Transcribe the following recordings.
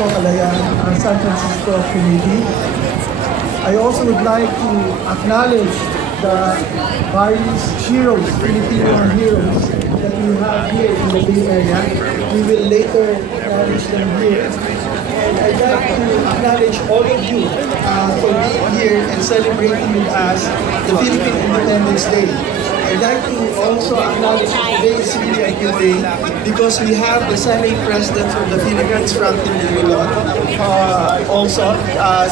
Francisco Kalayaan, San Francisco community. I also would like to acknowledge the various heroes, Filipino heroes that we have here in the Bay Area. We will later acknowledge them here. And I'd like to acknowledge all of you for being here and celebrating with us the Philippine Independence Day. I'd like to also acknowledge today is really a good day because we have the Senate President from the Philippines, Franklin Drilon, also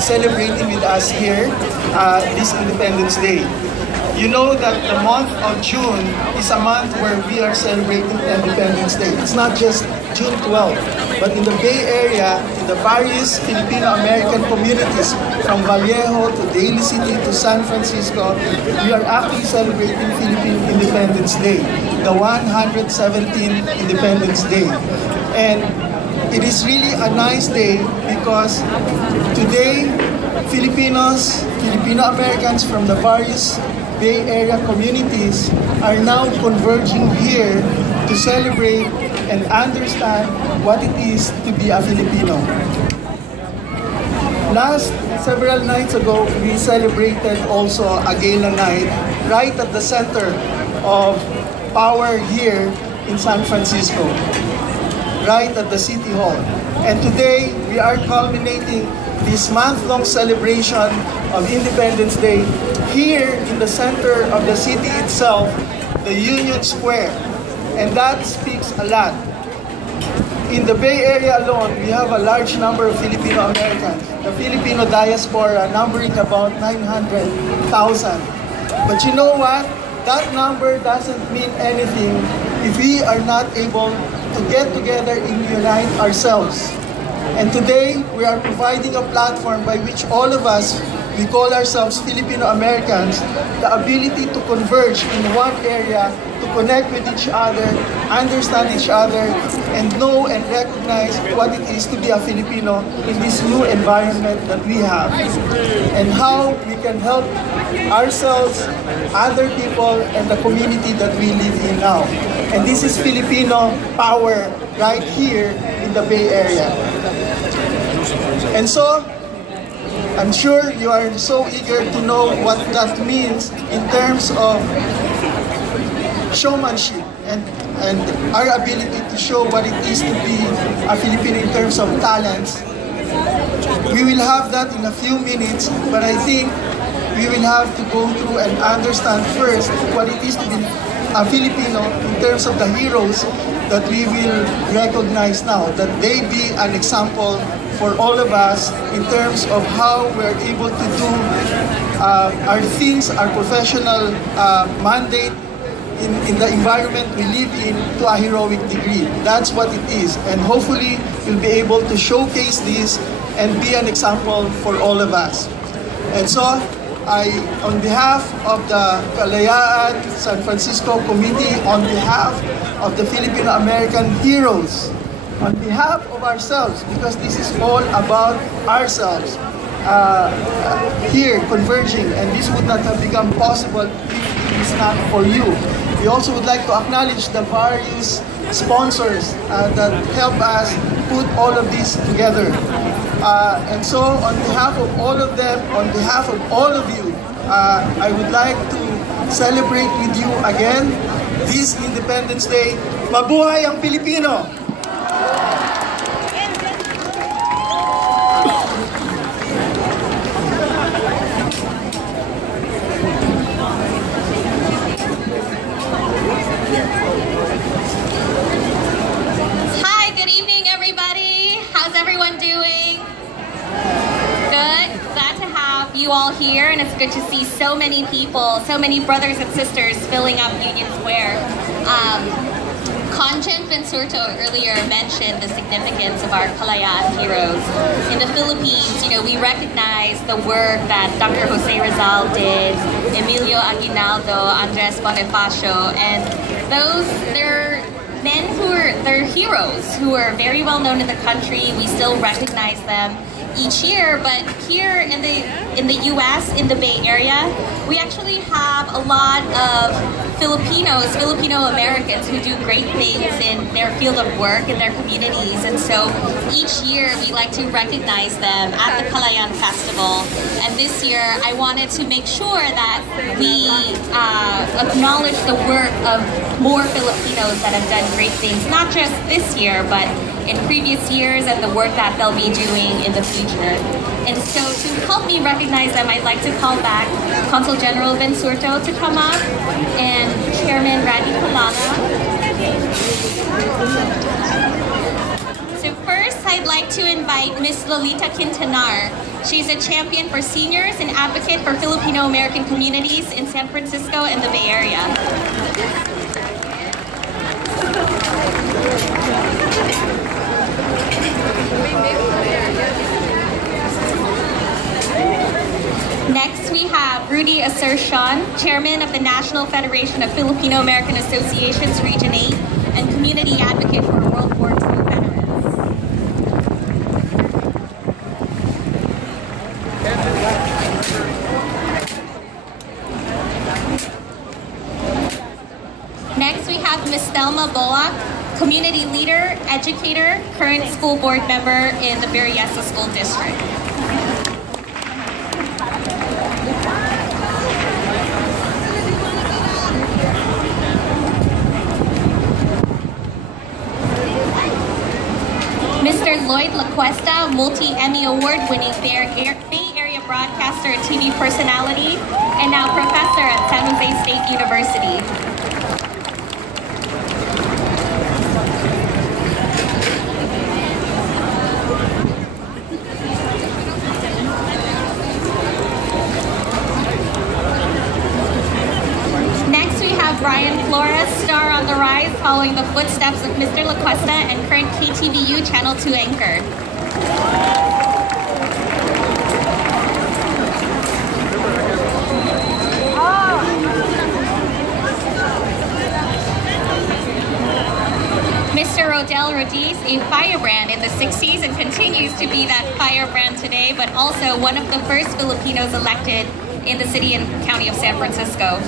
celebrating with us here this Independence Day. You know that the month of June is a month where we are celebrating Independence Day. It's not just June 12, but in the Bay Area, in the various Filipino-American communities, from Vallejo to Daly City to San Francisco, we are actually celebrating Philippine Independence Day, the 117th Independence Day. And it is really a nice day because today, Filipinos, Filipino-Americans from the various Bay Area communities are now converging here to celebrate and understand what it is to be a Filipino. Several nights ago, we celebrated also a gala night right at the center of power here in San Francisco, right at the City Hall. And today, we are culminating this month-long celebration of Independence Day here in the center of the city itself, the Union Square. And that speaks a lot. In the Bay Area alone, we have a large number of Filipino Americans. The Filipino diaspora numbering about 900,000. But you know what? That number doesn't mean anything if we are not able to get together and unite ourselves. And today, we are providing a platform by which all of us, we call ourselves Filipino Americans, the ability to converge in one area, to connect with each other, understand each other, and know and recognize what it is to be a Filipino in this new environment that we have. And how we can help ourselves, other people, and the community that we live in now. And this is Filipino power right here in the Bay Area. And so, I'm sure you are so eager to know what that means in terms of showmanship and our ability to show what it is to be a Filipino in terms of talents. We will have that in a few minutes, but I think we will have to go through and understand first what it is to be a Filipino in terms of the heroes that we will recognize now, that they be an example for all of us in terms of how we're able to do our things, our professional mandate in the environment we live in to a heroic degree. That's what it is. And hopefully, we'll be able to showcase this and be an example for all of us. And so, on behalf of the Kalayaan San Francisco Committee, on behalf of the Filipino American heroes, on behalf of ourselves, because this is all about ourselves, here converging, and this would not have become possible if it is not for you. We also would like to acknowledge the various sponsors that help us put all of this together. And so on behalf of all of them, on behalf of all of you, I would like to celebrate with you again this Independence Day. Mabuhay ang Pilipino! Hi, good evening, everybody. How's everyone doing? Good. Glad to have you all here, and it's good to see so many people, so many brothers and sisters filling up Union Square. Conjen Vensurto earlier mentioned the significance of our Kalayaan heroes. In the Philippines, we recognize the work that Dr. Jose Rizal did, Emilio Aguinaldo, Andres Bonifacio, and there are men they're heroes who are very well known in the country. We still recognize them each year, but here in the U.S., in the Bay Area, we actually have a lot of Filipino Americans who do great things in their field of work, in their communities, and so each year we like to recognize them at the Kalayaan Festival. And this year I wanted to make sure that we acknowledge the work of more Filipinos that have done great things, not just this year, but in previous years and the work that they'll be doing in the future. And so to help me recognize them, I'd like to call back Consul General Vince Surto to come up and Chairman Randy Palana. So first, I'd like to invite Miss Lolita Quintanar. She's a champion for seniors and advocate for Filipino-American communities in San Francisco and the Bay Area. Next, we have Rudy Asercion, Chairman of the National Federation of Filipino-American Associations, Region 8, and Community Advocate for World War II veterans. Next, we have Ms. Thelma Bullock, Community Leader, Educator, current school board member in the Berryessa School District. Mr. Lloyd LaCuesta, multi-Emmy Award-winning Bay Area broadcaster and TV personality, and now professor at San Jose State University. Brian Flores, star on the rise, following the footsteps of Mr. LaCuesta and current KTVU Channel 2 anchor. Mr. Rodel Rodiz, a firebrand in the 60s and continues to be that firebrand today, but also one of the first Filipinos elected in the city and county of San Francisco.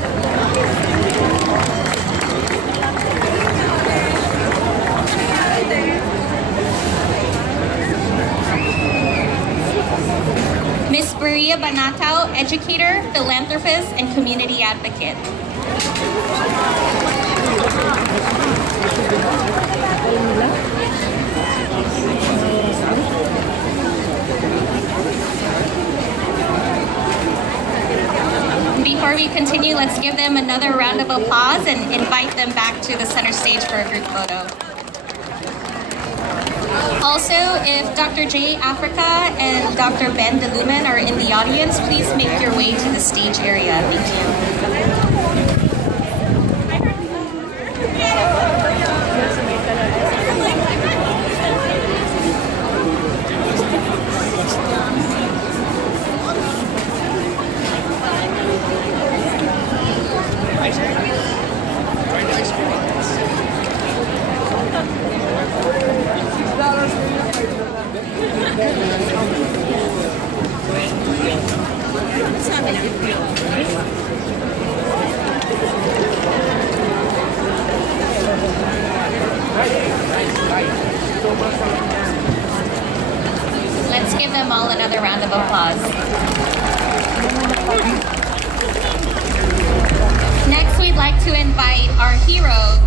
Ms. Maria Banatao, educator, philanthropist, and community advocate. Before we continue, let's give them another round of applause and invite them back to the center stage for a group photo. Also, if Dr. J. Africa and Dr. Ben DeLumen are in the audience, please make your way to the stage area. Thank you. Let's give them all another round of applause. Next, we'd like to invite our hero,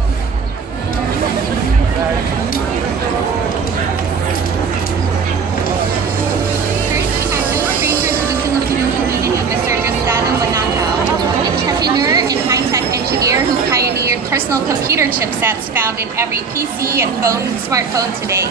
entrepreneur and high-tech engineer who pioneered personal computer chipsets found in every PC and smartphone today.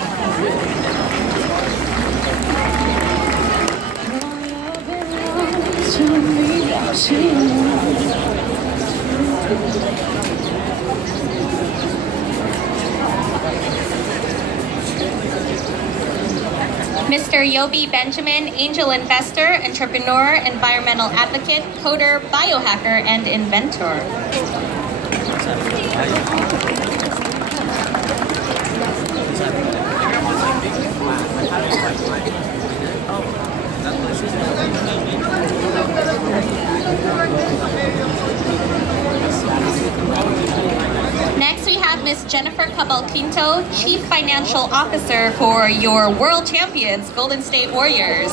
Mr. Yobi Benjamin, angel investor, entrepreneur, environmental advocate, coder, biohacker, and inventor. Next, we have Ms. Jennifer Cabalquinto, Chief Financial Officer for your world champions, Golden State Warriors.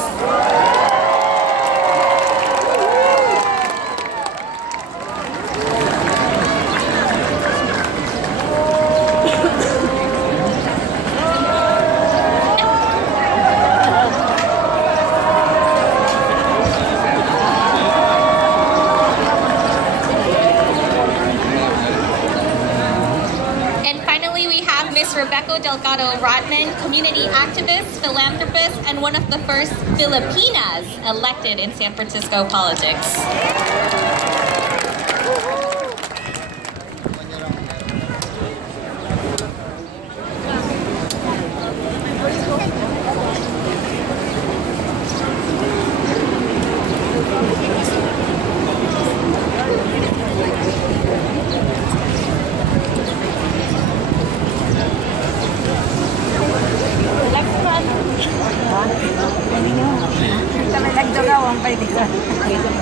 Rebecca Delgado Rodman, community activist, philanthropist, and one of the first Filipinas elected in San Francisco politics.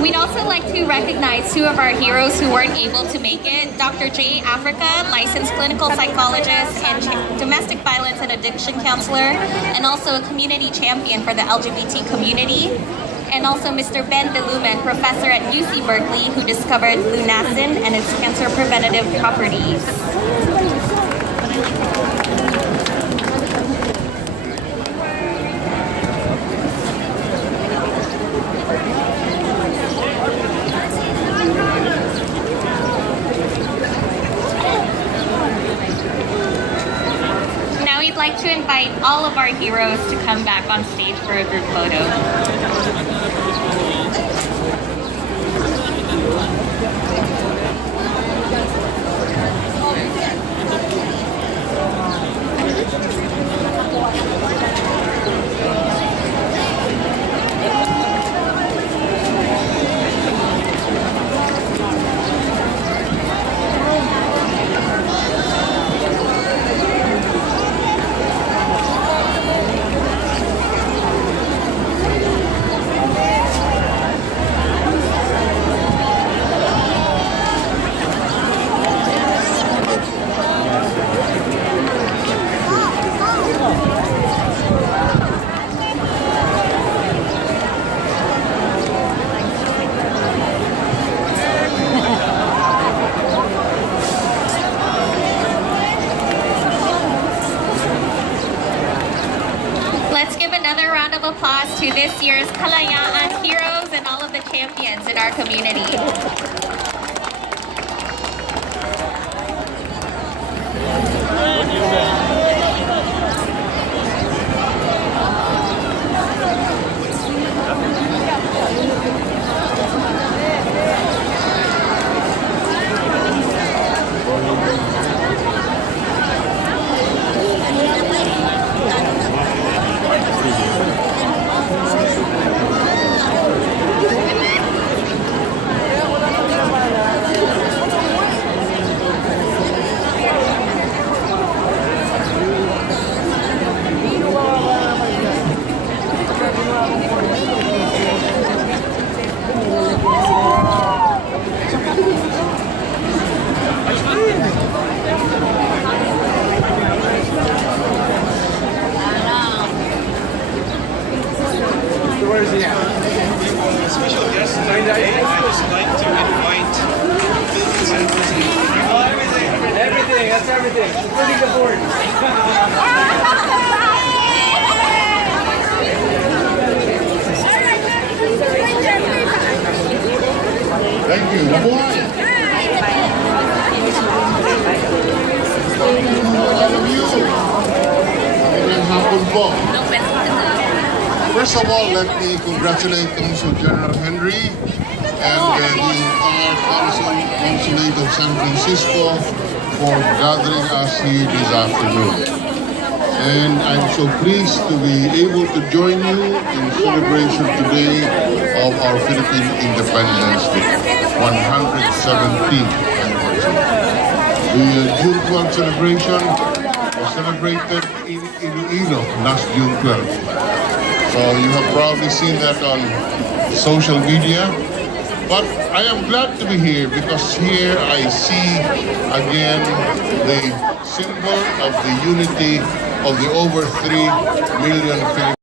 We'd also like to recognize two of our heroes who weren't able to make it. Dr. J. Africa, licensed clinical psychologist and domestic violence and addiction counselor, and also a community champion for the LGBT community. And also Mr. Ben DeLumen, professor at UC Berkeley, who discovered lunacin and its cancer preventative properties. I'd like to invite all of our heroes to come back on stage for a group photo. Another round of applause to this year's Kalayaan heroes and all of the champions in our community. Special guest today, I just like to invite everything, that's everything, including the board. Thank you. All of you. Magandang hapon po. First of all, let me congratulate also General Henry and the entire Consulate of San Francisco for gathering us here this afternoon. And I'm so pleased to be able to join you in celebration today of our Philippine independence, the 117th anniversary. The June 12 celebration was celebrated in Iloilo last June 12th. So you have probably seen that on social media. But I am glad to be here because here I see again the symbol of the unity of the over 3 million Filipinos.